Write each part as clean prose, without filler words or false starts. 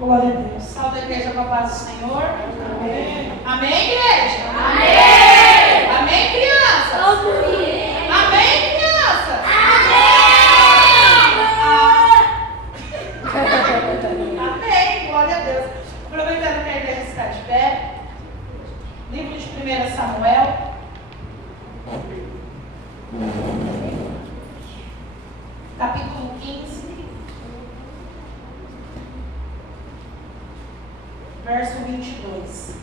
Glória a Deus. Salve a igreja com a paz do Senhor. Amém. Amém, igreja? Amém. Amém, crianças? Amém. Amém, crianças? Amém. Glória a Deus. Aproveitando que a igreja está de pé, livro de 1 Samuel. Capítulo 15. Verso 22.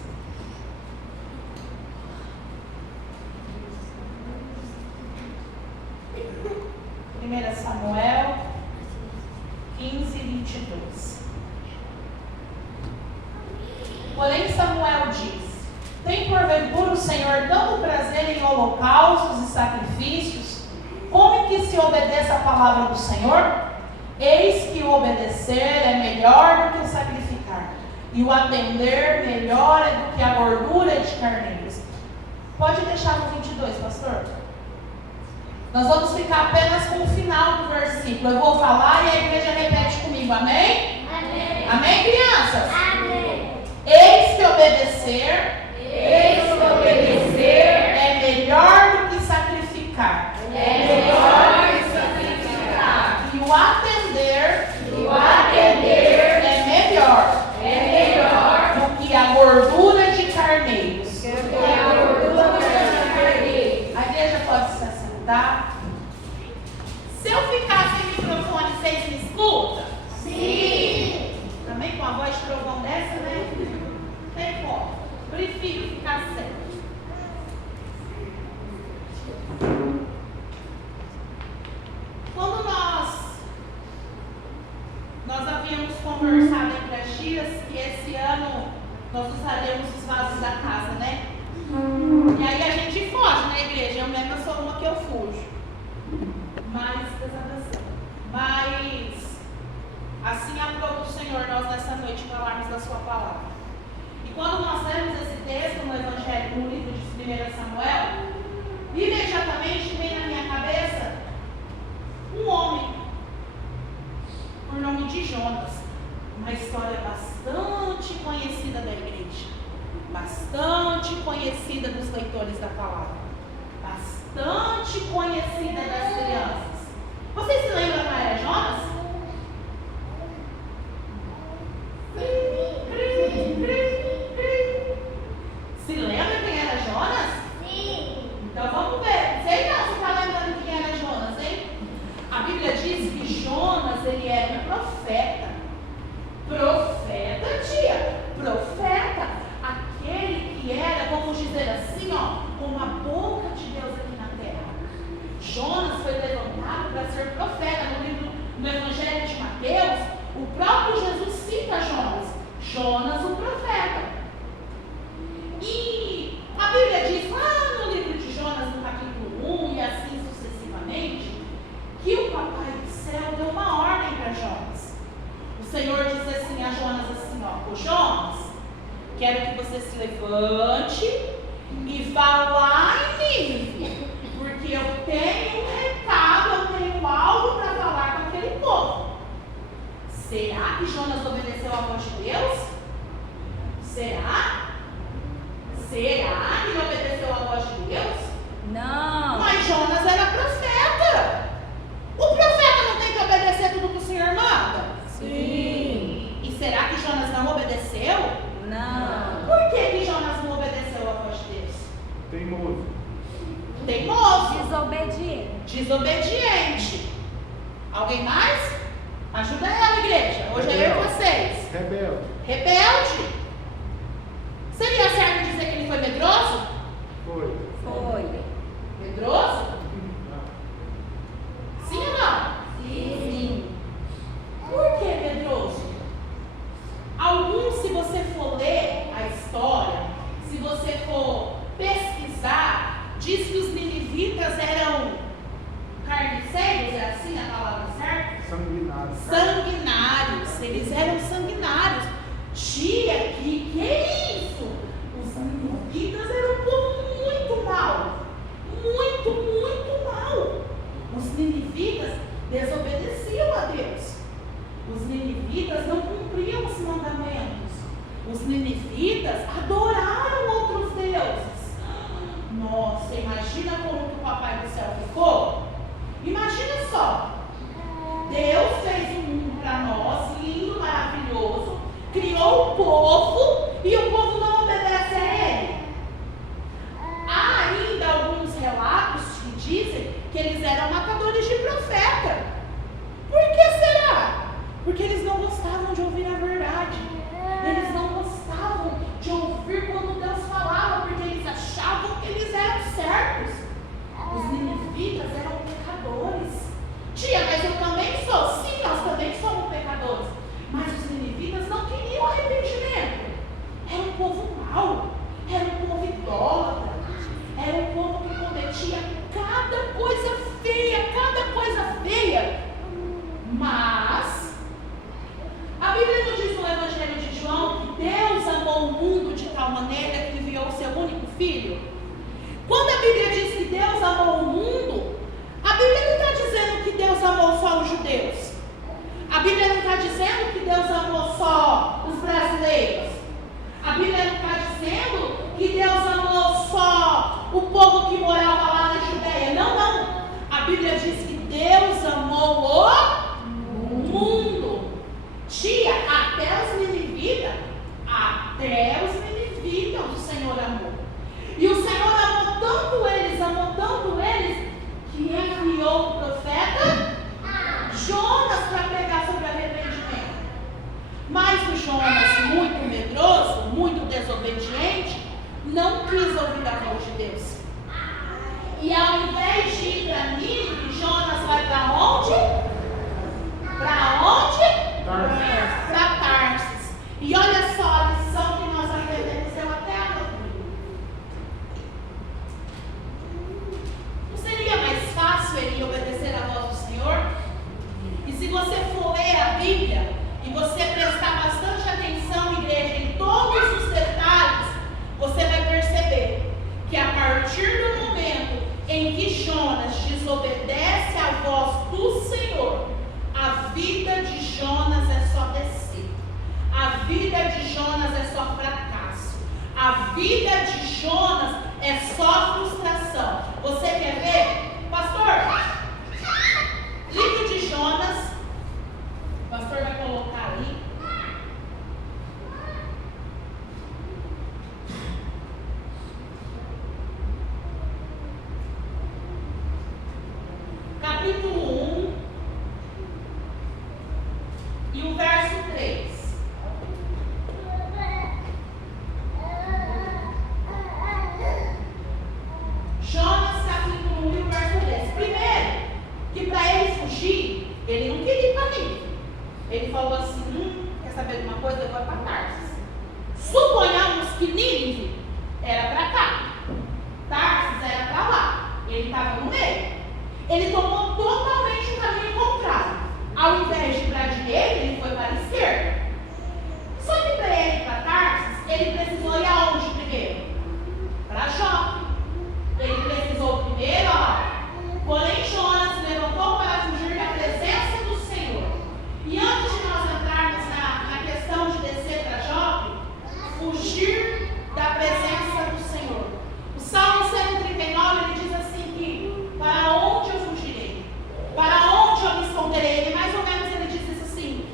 Primeira Samuel 15, 22. Porém Samuel diz: tem porventura o Senhor tanto prazer em holocaustos e sacrifícios, como em que se obedeça a palavra do Senhor? Eis que o obedecer é melhor do que o sacrificar, e o atender melhor é do que a gordura de carneiros. Pode deixar no 22, pastor? Nós vamos ficar apenas com o final do versículo. Eu vou falar e a igreja repete comigo. Amém? Amém. Amém, crianças? Amém. Eis que obedecer É é melhor do que sacrificar. melhor que sacrificar. E o atender O atender é melhor é melhor do que a gordura de carneiros. que a gordura da carne. A igreja pode se assentar. Se eu ficar sem microfone, vocês me escutam? Sim. Também com a voz de trovão dessa, né? Tem como. Prefiro ficar sem. Quando nós havíamos conversado entre as dias que esse ano nós usaremos os vasos da casa, né? E aí a gente foge na igreja. Eu mesma sou uma que eu fujo. Mas assim aprova o Senhor nós nessa noite falarmos da sua palavra. E quando nós lemos esse texto no Evangelho, no livro de 1 Samuel, imediatamente vem na minha cabeça um homem por nome de Jonas. Uma história bastante conhecida da igreja, bastante conhecida dos leitores da palavra, bastante conhecida das crianças. Vocês se lembram quem era Jonas? Se lembra quem era Jonas? Sim. Então vamos ver. Sei não se está lembrando quem era Jonas, hein? A Bíblia diz que Jonas, ele era um profeta. Profeta, tia. Profeta. Aquele que era, vamos dizer assim, ó, como a boca de Deus aqui na terra. Jonas foi levantado para ser profeta. No Evangelho de Mateus, o próprio Jesus cita Jonas. Jonas, o profeta. E a Bíblia diz lá no livro de Jonas, no capítulo 1, e assim sucessivamente, que o Papai do Céu deu uma ordem para Jonas. O Senhor diz assim a Jonas assim, ó: ô Jonas, quero que você se levante e vá lá em Nínive, porque eu tenho um recado, eu tenho algo para falar com aquele povo. Será que Jonas obedeceu à voz de Deus? Será? Será que ele obedeceu à voz de Deus? Não. Mas Jonas era profeta. O profeta não tem que obedecer tudo que o Senhor manda? Sim. E será que Jonas não obedeceu? Não. Por que Jonas não obedeceu à voz de Deus? Teimoso. Teimoso. Desobediente. Desobediente. Alguém mais? Ajuda ela, igreja. Hoje é eu e vocês. Rebelde. Rebelde. Seria certo dizer que ele foi medroso? Foi. Medroso? Sim ou não? Sim. Por que medroso? Alguns, se você for ler a história, se você for pesquisar, diz que os ninivitas eram carniceiros, é assim a palavra certa? Sanguinário. Sanguinários, eles eram sanguinários. Tia, que é isso? Os ninivitas eram um povo muito mau. Muito mal. Os ninivitas desobedeciam a Deus. Os ninivitas não cumpriam os mandamentos ninivitas adoraram outros deuses. Nossa, imagina como que o Papai do Céu ficou? Imagina só. Deus fez um mundo para nós, lindo, maravilhoso, criou o povo e o povo não obedece a ele. Há ainda alguns relatos que dizem que eles eram matadores de profeta. Por que será? Porque eles não gostavam de ouvir a verdade. Eles não gostavam de ouvir quando Deus falava, porque eles achavam que eles eram certos. Os ninivitas eram pecadores. Tia, mas eu também sou. Sim, nós também somos pecadores. Mas os ninivitas não queriam arrependimento. Era um povo mau. Era um povo idólatra. Era um povo que cometia cada coisa feia. Mas a Bíblia nos diz no Evangelho de João que Deus amou o mundo de tal maneira que enviou o seu único filho. Quando a Bíblia diz que Deus amou o mundo, a Bíblia não está dizendo que Deus amou só os judeus. A Bíblia não está dizendo que Deus amou só os brasileiros. A Bíblia não está dizendo que Deus amou só o povo que morava lá na Judeia. Não. A Bíblia diz que Deus amou o mundo. Tia, até os ninivitas o Senhor amou. E o Senhor amou tanto eles, que enviou o profeta Jonas para pregar sobre arrependimento. Mas o Jonas, muito medroso, muito desobediente, não quis ouvir a voz de Deus. E ao invés de ir para Nínive, Jonas vai para onde? Para onde? Para Tarsis. E olha só a lição que nós aprendemos, eu até anotei. Não seria mais fácil ele obedecer a voz do Senhor? E se você for ler a Bíblia e você prestar bastante atenção, igreja, em todos os detalhes, você vai perceber que a partir do momento em que Jonas desobedece à voz do Senhor, a vida de Jonas é só descer. A vida de Jonas é só fracasso. A vida de Jonas é só frustração. Você quer ver? Pastor, livro de Jonas. O pastor vai colocar ali. Capítulo 1 e o verso 3. Jonas, capítulo 1 e o verso 3. Primeiro, que para ele fugir, ele não queria ir para Nínive. Ele falou assim: quer saber de uma coisa? Eu vou para Tarsis. Suponhamos que Nínive era para cá, Tarsis era para lá. Ele estava no meio. Ele tomou totalmente o caminho contrário. Ao invés de ir para a direita, ele foi para a esquerda. Só que para ele ir para Tarsis, ele precisou ir aonde primeiro? Para Jope. Ele precisou primeiro, porém Jonas se levantou para fugir da presença do Senhor. E antes de nós entrarmos na questão de descer para Jope, fugir da presença do Senhor. O Salmo 139, ele diz assim que, para onde eu fugirei? Para onde eu me esconderei? Ele mais ou menos ele diz isso assim,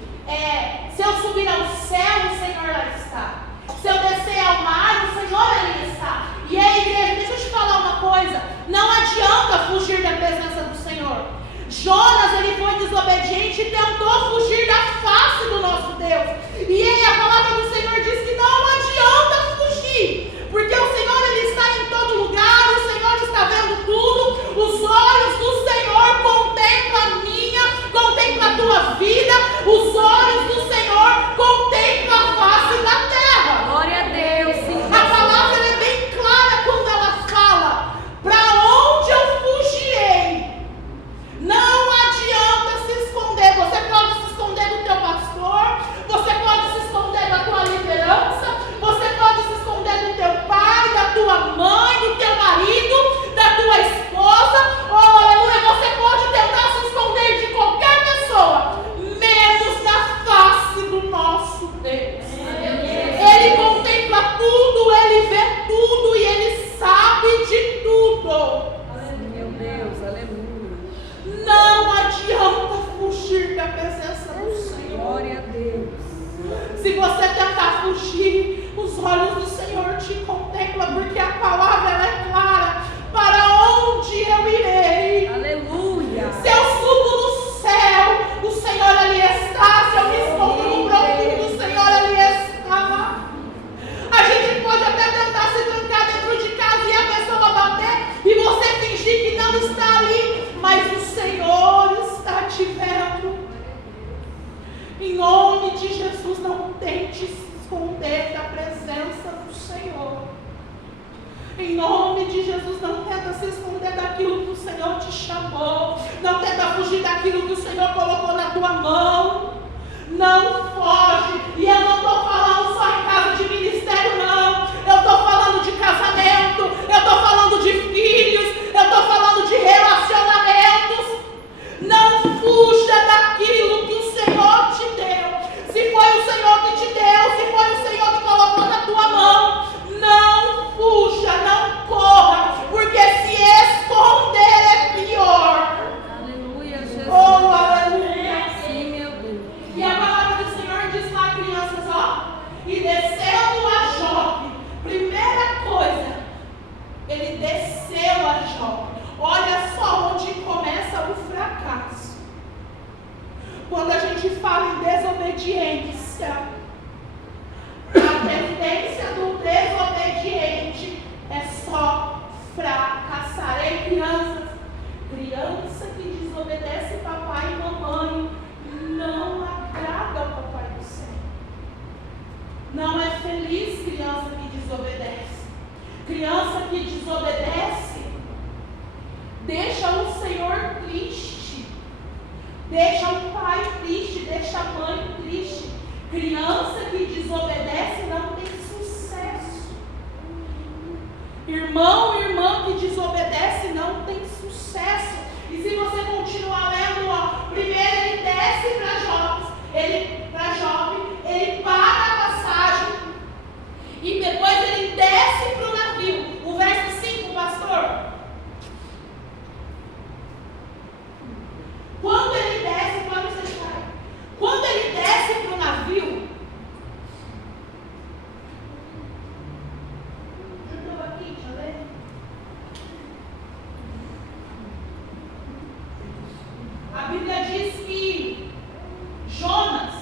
se eu subir ao céu, o Senhor lá está. Se eu descer ao mar, o Senhor ali está. E aí, igreja, deixa eu te falar uma coisa, não adianta fugir da presença do Senhor. Jonas, ele foi desobediente e tentou fugir da face do nosso Deus. E aí a palavra do Senhor diz que não adianta fugir, porque o Senhor, ele está em todo lugar, o Senhor está vendo tudo. Os olhos do Senhor contemplam a minha, contemplam a tua vida. Os olhos do Senhor contemplam a face da terra. Glória a Deus, sim. A palavra é bem clara quando ela fala: para onde eu fugirei? Não adianta se esconder. Você pode se esconder do teu pastor, Se você tentar fugir, os olhos do Senhor te contemplam, porque a palavra ela é clara. Para onde eu irei? Aleluia. Se eu subo no céu, o Senhor ali está. Se eu me escondo no profundo, o Senhor ali está. A gente pode até tentar se trancar dentro de casa e a pessoa bater e você fingir que não está ali, mas o Senhor está te vendo. Em nome de Jesus, não tente se esconder da presença do Senhor. Em nome de Jesus, não tenta se esconder daquilo que o Senhor te chamou. Não tenta fugir daquilo que o Senhor colocou na tua mão. Não foge. E eu não estou falando só em casa de ministério, não. Eu estou falando de casamento. Eu estou falando de filhos. Eu estou falando de relacionamentos. Não fuja daquilo que o Senhor te deu. Se foi o Senhor que te deu, se foi o Senhor que colocou na tua mão, não fuja, não corra, porque se esconder é pior. Aleluia, Jesus. Oh, aleluia. Sim, meu Deus. E a palavra do Senhor diz lá, crianças, ó, e descendo a Jope, primeira coisa, ele desceu a Jope. Olha só onde começa o fracasso. Quando a gente fala em desobediência, a tendência do desobediente é só fracassar. Ei, crianças, criança que desobedece papai e mamãe não agrada ao papai do céu. Não é feliz criança que desobedece. Criança que desobedece deixa o Senhor triste, deixa o pai triste, deixa a mãe triste. Criança que desobedece não tem sucesso. Irmão, irmã que desobedece não tem sucesso. E se você continuar lendo, ó, primeiro ele desce para Jope, ele paga a passagem e depois ele desce para o navio. O verso 5, pastor. Quando ele desce, quando você está? Quando ele desce para o navio, eu estou aqui, deixa eu ver. A Bíblia diz que Jonas,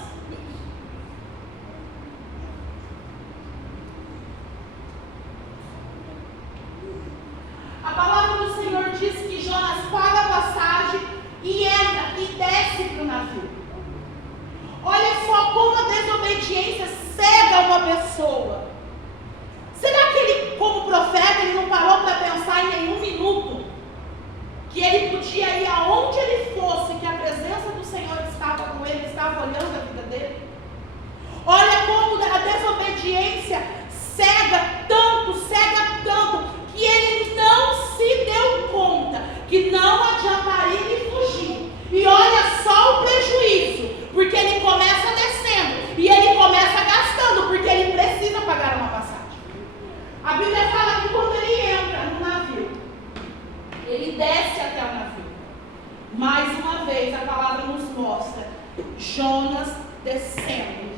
a palavra do Senhor diz que Jonas paga a passagem e entra e desce para o navio. Olha só como a desobediência cega uma pessoa. Será que ele, como profeta, ele não parou para pensar em nenhum minuto que ele podia ir aonde ele fosse, que a presença do Senhor estava com ele, estava olhando a vida dele? Olha como a desobediência cega tanto, que ele não se deu conta que não adiantaria ele fugir. E olha só o prejuízo, porque ele começa descendo e ele começa gastando, porque ele precisa pagar uma passagem. A Bíblia fala que quando ele entra no navio, ele desce até o navio. Mais uma vez a palavra nos mostra Jonas descendo.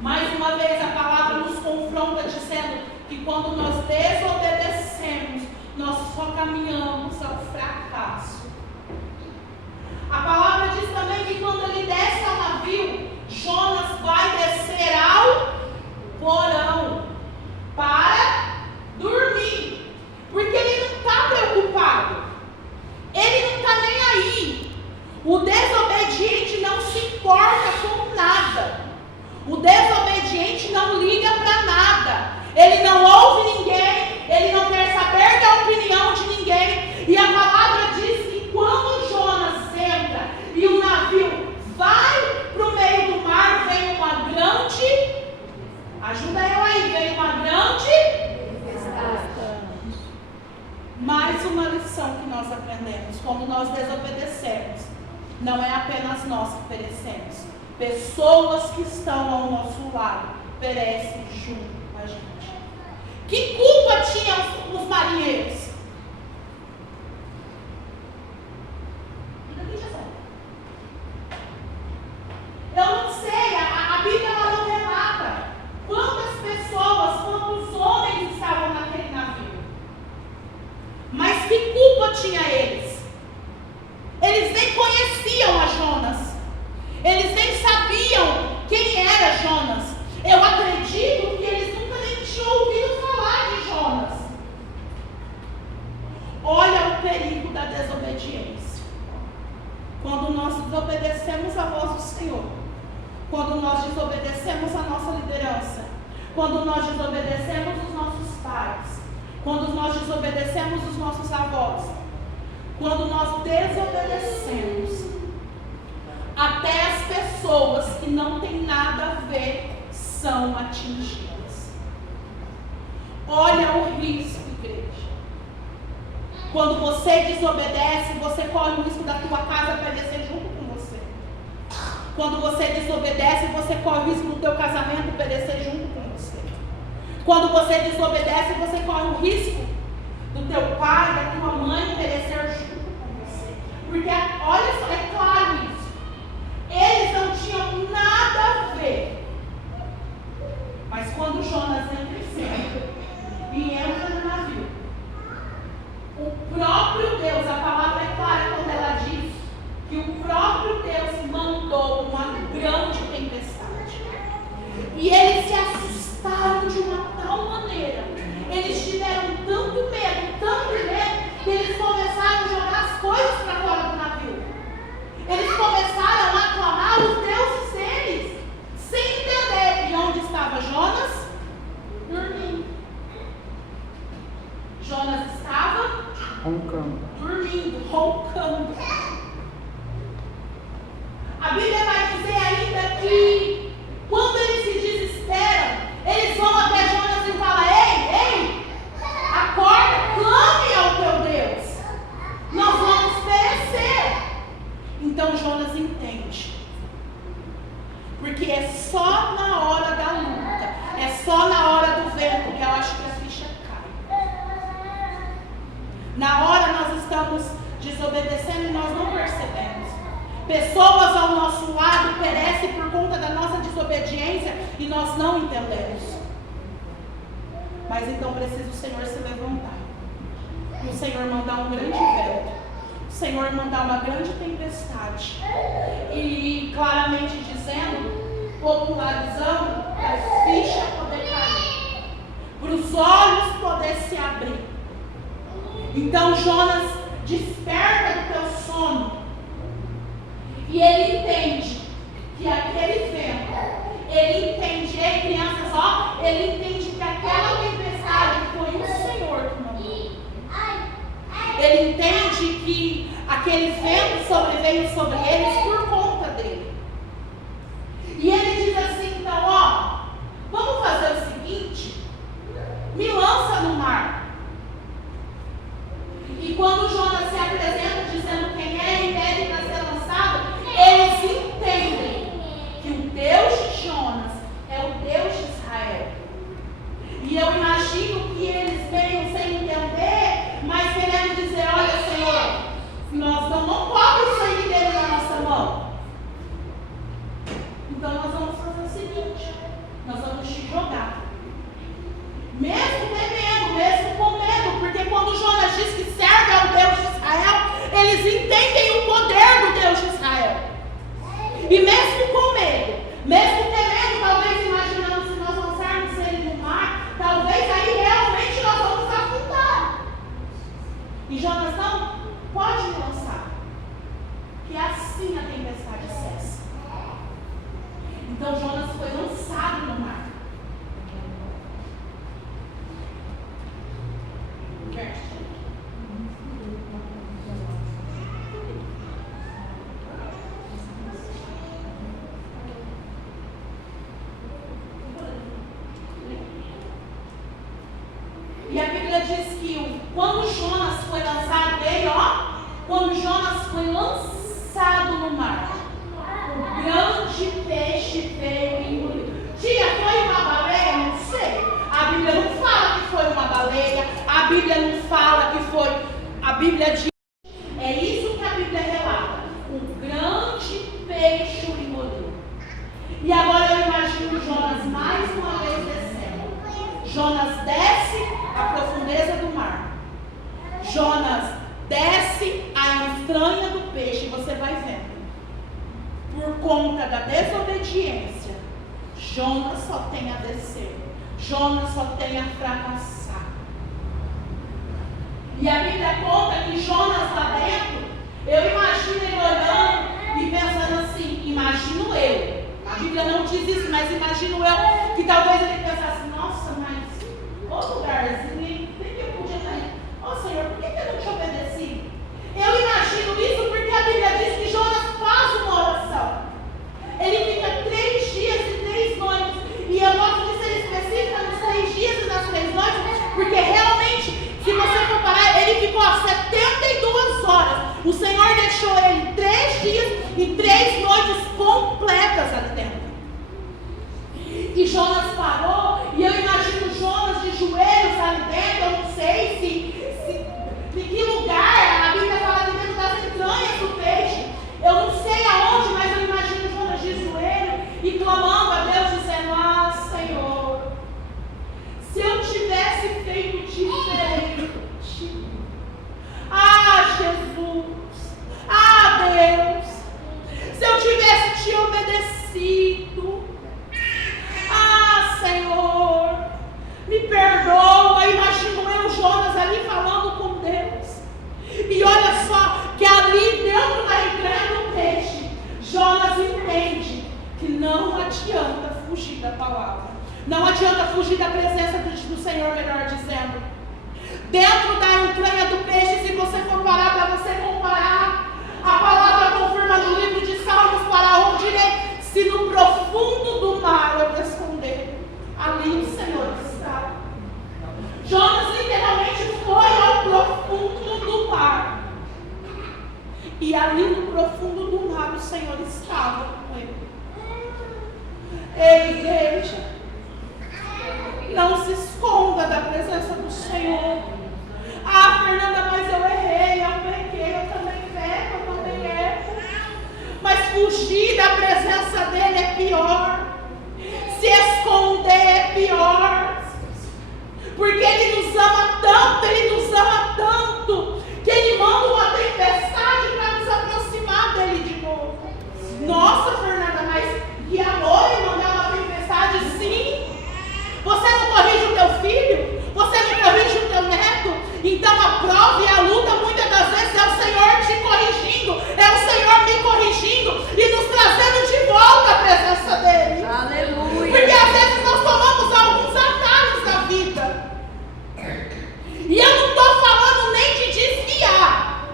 Mais uma vez a palavra nos confronta dizendo que quando nós desobedecemos, nós só caminhamos ao fracasso. A palavra diz também que quando ele desce ao navio, Jonas vai descer ao porão para dormir, porque ele não está preocupado, ele não está nem aí. O desobediente não se importa com nada, o desobediente não liga para nada, ele não ouve ninguém, ele não quer saber da opinião de ninguém. E a palavra diz que quando Jonas entra e o navio vai para o meio do mar, vem uma grande, ajuda eu aí, vem uma grande, mais uma lição que nós aprendemos: quando nós desobedecemos, não é apenas nós que perecemos, pessoas que estão ao nosso lado perecem junto com a gente. Que culpa tinham os marinheiros? Eu não sei, a Bíblia tinha eles. Eles nem conheciam a Jonas. Eles nem sabiam quem era Jonas. Eu acredito que eles nunca nem tinham ouvido falar de Jonas. Olha o perigo da desobediência. Quando nós desobedecemos a voz do Senhor, quando nós desobedecemos a nossa liderança, quando nós desobedecemos os nossos pais, quando nós desobedecemos os nossos avós, quando nós desobedecemos, até as pessoas que não têm nada a ver são atingidas. Olha o risco, igreja. Quando você desobedece, você corre o risco da tua casa perecer junto com você. Quando você desobedece, você corre o risco do teu casamento perecer junto com você. Quando você desobedece, você corre o risco do teu pai, da tua mãe perecer junto com você. Porque, olha só, é claro isso. Eles não tinham nada a ver. Mas quando Jonas entra em cena e entra no navio, o próprio Deus, a palavra é clara quando ela diz que o próprio Deus mandou uma grande tempestade. E eles se assustaram de uma tal maneira, eles tiveram tanto medo, que eles começaram a jogar as coisas para fora do navio. Eles começaram a clamar os deuses deles, sem entender. E onde estava Jonas? Dormindo. Jonas estava dormindo, roncando. A Bíblia vai dizer ainda que quando eles se desesperam, eles vão até Jonas e falam: ei, acorda, clame ao teu Deus, nós vamos perecer. Então Jonas entende, porque é só na hora da luta, é só na hora do vento que eu acho que a ficha cai. Na hora nós estamos desobedecendo e nós não percebemos. Pessoas ao nosso lado perecem por conta da nossa desobediência e nós não entendemos. Mas então precisa o Senhor se levantar, e o Senhor mandar um grande vento, o Senhor mandar uma grande tempestade, e claramente dizendo, popularizando, para as fichas poder cair, para os olhos poder se abrir. Então Jonas desperta do teu sono e ele entende que aquele vento, ele entende, ei crianças, ó, ele entende que aquela tempestade foi o Senhor que mandou. Ele entende que aquele vento sobreveio sobre eles por conta dele. E ele diz assim, então, ó, vamos fazer o seguinte, me lança no mar. E quando Jonas se apresenta dizendo quem é e pede para ser lançado, eles entendem que o Deus de Jonas é o Deus de Israel. E eu imagino que eles venham sem entender, mas querendo dizer, olha Senhor, nós não corre o sangue dele na nossa mão. Então nós vamos fazer o seguinte, nós vamos te jogar. Mesmo temendo, mesmo com medo, porque quando Jonas diz que serve ao Deus de Israel, eles entendem o poder do Deus de Israel. E mesmo com medo, mesmo temendo, talvez imaginando se nós lançarmos ele no mar, talvez aí realmente nós vamos afundar. E Jonas não pode me lançar, que assim a tempestade cessa. Então Jonas foi lançado no mar. E a Bíblia diz que quando Jonas foi lançado dele, ó, quando Jonas foi lançado no mar, o grande peixe veio e engoliu. Tia, foi uma baleia? Não sei. A Bíblia não fala que foi uma baleia, a Bíblia não fala que foi, a Bíblia diz, é isso que a Bíblia relata, um grande peixe o engoliu. E agora eu imagino Jonas mais uma vez descendo. Jonas desce a profundeza do mar. Jonas desce a entranha do peixe, e você vai vendo. Por conta da desobediência, Jonas só tem a descer. Jonas só tem a fracassar. E a Bíblia conta que Jonas lá dentro, eu imagino ele olhando e pensando assim, imagino eu. A Bíblia não diz isso, mas imagino eu que talvez ele pensasse, nossa, mas outro lugarzinho, nem que eu podia estar aí. Ó Senhor, por que eu não te obedeci? Eu imagino isso porque a Bíblia diz que Jonas faz uma oração. Ele fica 3 dias e 3 noites. E eu gosto de ser específica nos 3 dias e nas 3 noites, porque realmente, se você comparar, ele ficou a 72 horas. O Senhor deixou ele 3 dias e 3 noites completas ali dentro. E Jonas parou, e eu imagino Jonas de joelhos ali dentro. Eu não sei em que lugar. A Bíblia fala de dentro das entranhas do peixe. Eu não sei aonde, mas eu imagino Jonas de joelho e clamando a Deus, dizendo, ah, Senhor, se eu tivesse feito diferente, ah, Jesus, ah, Deus, se eu tivesse te obedecido, ah, Senhor, me perdoa. Imagino eu, Jonas, ali falando com Deus. E olha só, que ali dentro da entranha do peixe, Jonas entende que não adianta fugir da palavra. Não adianta fugir da presença do Senhor, melhor dizendo. Dentro da entranha do peixe, se você for parar para você comparar, a palavra confirma no livro de Salmos, para onde irei, se no profundo do mar eu me esconder, ali o Senhor está. Jonas literalmente foi ao profundo do mar. E ali no profundo do mar o Senhor estava com ele. Ei, igreja, não se esconda da presença do Senhor. Ah, Fernanda, mas eu errei, eu pequei, eu também peco, eu também erro. Mas fugir da presença dele é pior. Se esconder é pior. Porque ele nos ama tanto, que ele manda uma tempestade para nos aproximar dele de novo. Nossa, Fernanda, mas que amor em mandar uma tempestade? Sim. Você não corrige o teu filho? Você não corrige o teu neto? Então a prova e a luta muitas das vezes é o Senhor te corrigindo, é o Senhor me corrigindo e nos trazendo de volta à presença dele. Aleluia. Porque às vezes nós tomamos alguns atalhos da vida. E eu não estou falando nem de desviar,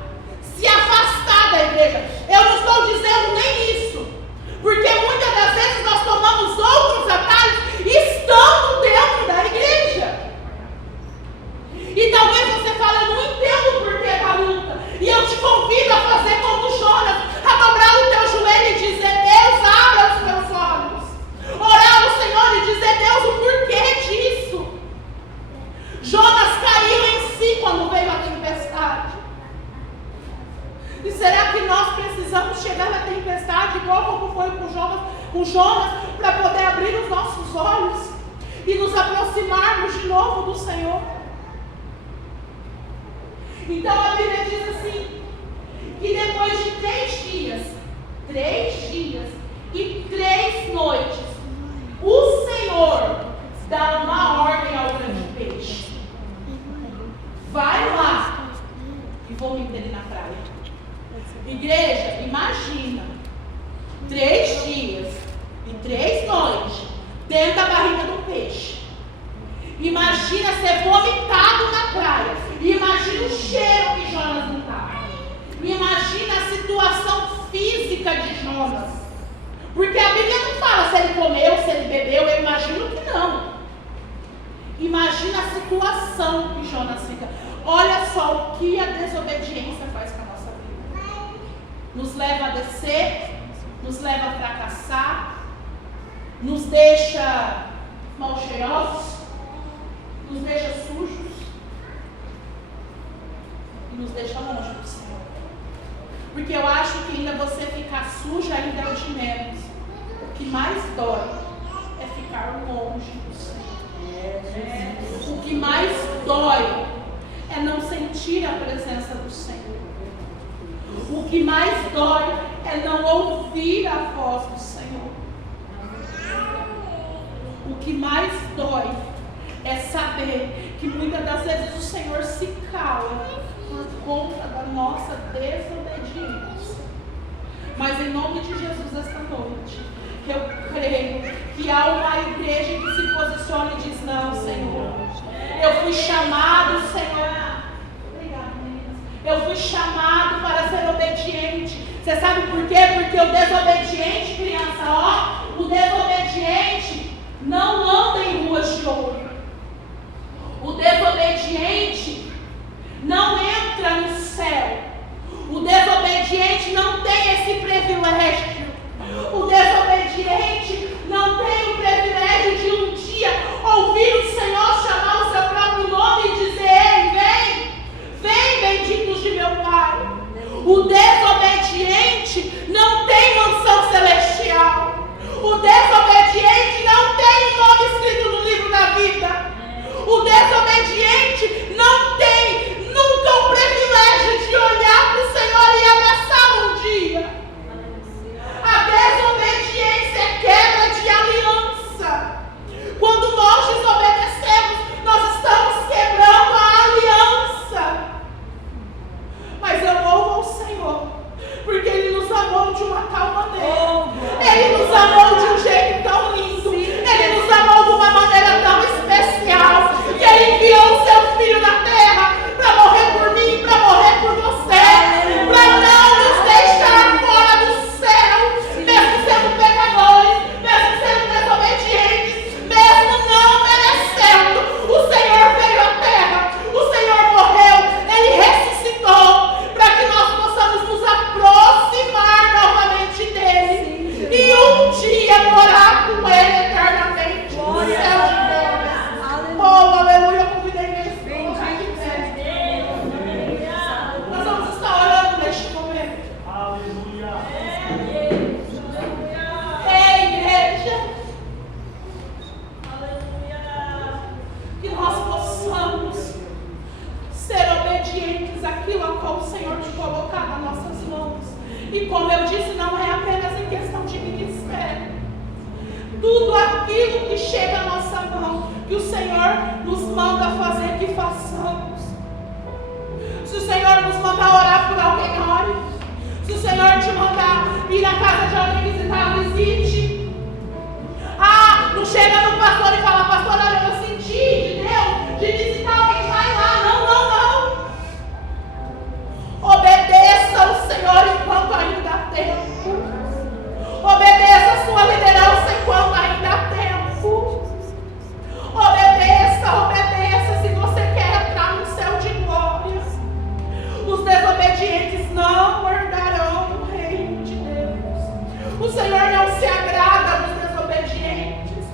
se afastar da igreja. Eu não estou dizendo nem isso. Porque muitas das vezes nós tomamos outros atalhos estando dentro da igreja. E talvez você fale, eu não entendo o porquê da luta. E eu te convido a fazer como Jonas, a dobrar o teu joelho e dizer, Deus, abra os meus olhos. Orar ao Senhor e dizer, Deus, o porquê disso. Jonas caiu em si quando veio a tempestade. E será que nós precisamos chegar na tempestade igual como foi com Jonas para poder abrir os nossos olhos e nos aproximarmos de novo do Senhor? Então a Bíblia diz assim, que depois de 3 dias e 3 noites, o Senhor dá uma ordem ao grande peixe. Vai lá e vomita ele na praia. Igreja, imagina 3 dias e 3 noites dentro da barriga do peixe. Imagina ser vomitado na praia. Imagina o cheiro que Jonas não estava. Imagina a situação física de Jonas. Porque a Bíblia não fala se ele comeu, se ele bebeu. Eu imagino que não. Imagina a situação que Jonas fica. Olha só o que a desobediência faz com a nossa vida. Nos leva a descer, nos leva a fracassar, nos deixa mal cheirosos, nos deixa sujos e nos deixa longe do Senhor. Porque eu acho que ainda você ficar suja ainda é o de menos. O que mais dói é ficar longe do Senhor. O que mais dói é não sentir a presença do Senhor. O que mais dói é não ouvir a voz do Senhor. O que mais dói é saber que muitas das vezes o Senhor se cala por conta da nossa desobediência. Mas em nome de Jesus, esta noite, eu creio que há uma igreja que se posiciona e diz: não, Senhor, eu fui chamado, Senhor. Obrigada, meninas. Eu fui chamado para ser obediente. Você sabe por quê? Porque o desobediente, criança, ó, o desobediente não anda em ruas de ouro. O desobediente não entra no céu. O desobediente não tem esse privilégio. O desobediente não tem o privilégio de um dia ouvir o Senhor chamar o seu próprio nome e dizer: ei, vem, benditos de meu Pai. O desobediente não tem mansão celestial. O desobediente não tem o nome escrito no livro da vida. O desobediente não tem nunca o privilégio de olhar para o Senhor e abraçá-lo um dia. A desobediência é quebra de aliança. Quando nós desobedecemos, nós estamos quebrando a aliança. Mas eu louvo ao Senhor, porque Ele nos amou de uma tal maneira. Ele nos amou de um jeito tão lindo. Ele nos amou de uma maneira tão especial, que Ele enviou o seu Filho na terra para morrer por mim, para morrer por você, para não nos deixar fora do céu, mesmo sendo pecadores, mesmo sendo desobedientes, mesmo não merecendo. O Senhor veio à terra, o Senhor morreu, Ele ressuscitou, para que nós possamos nos aproximar novamente dEle e um dia morar com Ele eternamente no céu de Deus. Oh, aleluia, eu convidei a igreja para colocar aqui em pé. Nós vamos estar orando neste momento. Aleluia. Ei, igreja, que nós possamos ser obedientes àquilo a qual o Senhor te colocar nas nossas mãos. E como eu disse, não é apenas em questão de ministério. Tudo aquilo que chega à nossa mão, que o Senhor nos manda fazer, que façamos. Se o Senhor nos mandar orar por alguém, ore. Se o Senhor te mandar ir na casa de alguém visitar, visite. Ah, não chega no pastor e fala: pastor, olha, eu senti de Deus de visitar alguém, vai lá. Não, não, não. Obedeça ao Senhor enquanto ainda há tempo. Obedeça a sua liderança enquanto ainda há tempo. Obedeça, obedeça se você quer entrar no céu de glória. Os desobedientes não herdarão o reino de Deus. O Senhor não se agrada dos desobedientes.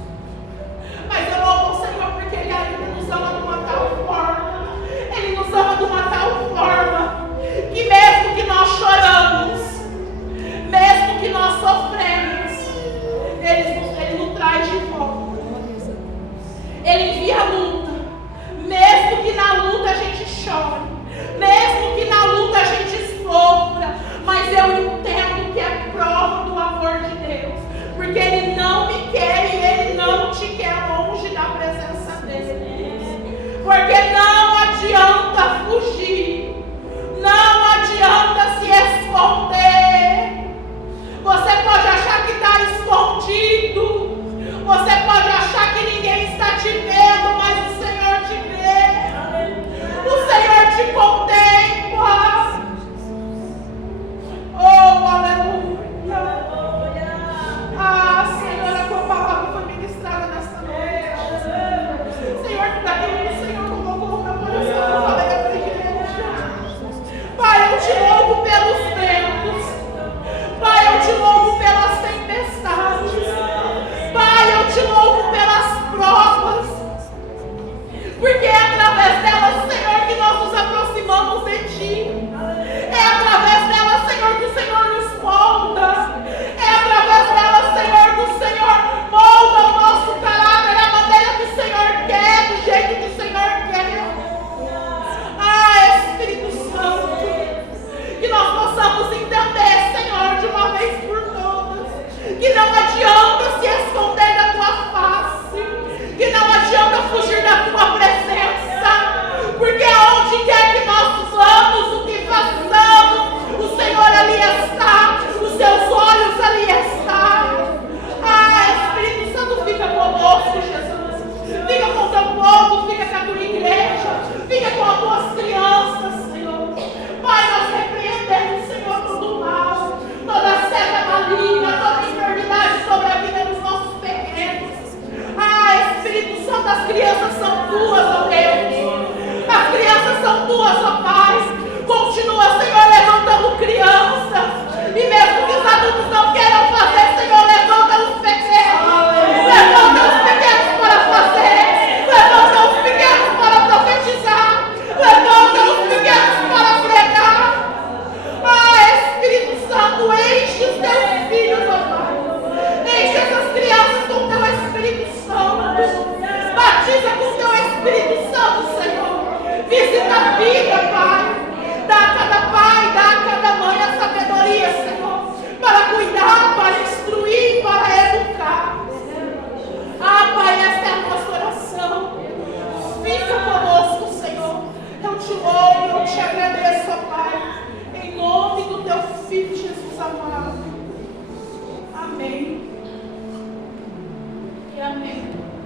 Mas eu louvo o Senhor porque Ele ainda nos ama de uma tal forma. Ele nos ama de uma tal forma que mesmo que nós choramos, mesmo que nós sofremos, Ele nos traz de volta. Ele envia a luta. Mesmo que na luta a gente chore, mesmo que na luta a gente sofra, mas eu entendo que é prova do amor de Deus, porque Ele não me quer e Ele não te quer longe da presença dEle. Porque não adianta fugir, não adianta se esconder. Você pode achar que está escondido, você pode achar que ninguém está te vendo, mas o Senhor te vê. O Senhor te contempla. Oh, aleluia. Ah, Senhor, a tua palavra foi ministrada nesta noite. Senhor, daquilo que o Senhor colocou no meu coração, eu falei para a igreja. Pai, eu te louvo pelos ventos. Pai, eu te louvo pelas tempestades. Pai, eu te louvo pelas provas. Porque é através delas, Senhor, que nós nos aproximamos de Ti. É através delas, Senhor, que o Senhor nos molda. É através delas, Senhor, que o Senhor molda o nosso caráter da maneira que o Senhor quer, do jeito que o Senhor quer. quando as crianças são tuas, ó Deus. As crianças são tuas, ó Pai. Continua, Senhor, levantando crianças. E mesmo que os adultos não queiram fazer, Senhor, levanta os pequenos. Levanta os pequenos para fazer. Levanta os pequenos para profetizar. Levanta os pequenos para pregar. Ah, Espírito Santo, enche os teus filhos, ó Pai. Enche essas crianças com o teu Espírito Santo. Batiza com o teu Espírito Santo, Senhor. Visita a vida, Pai. Dá a cada pai, dá a cada mãe a sabedoria, Senhor, para cuidar, para instruir, para educar. Ah, Pai, esta é a nossa oração. Fica conosco, Senhor. Eu te louvo, eu te agradeço, ó Pai, em nome do teu Filho Jesus amado. Amém. E amém.